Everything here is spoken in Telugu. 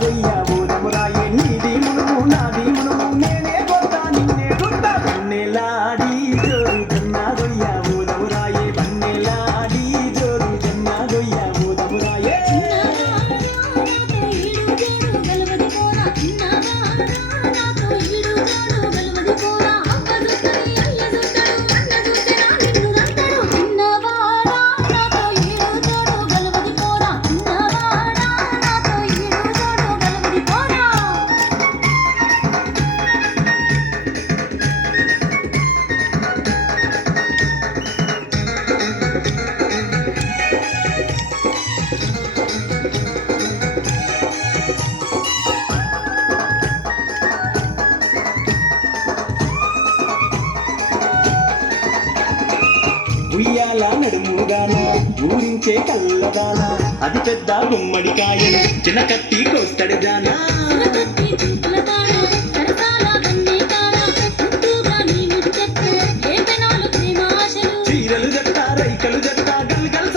గొయ్య ఊదమురాయే నీది మునుము నాది మునుము నేనే కొత్త నిన్నే కొత్త వన్నెలాడి జోరు జొన్న గొయ్య ఊదమురాయే వన్నెలాడి జోరు జొన్న గొయ్య ఊదమురాయే ఉయ్యాల నడుముగాను ఊరించే కల్లదాన అది పెద్ద గుమ్మడికాయలు చిన్న కత్తి కోస్తడు జానా చీరలు జట్ట రైకలు జట్ట గల్ గల్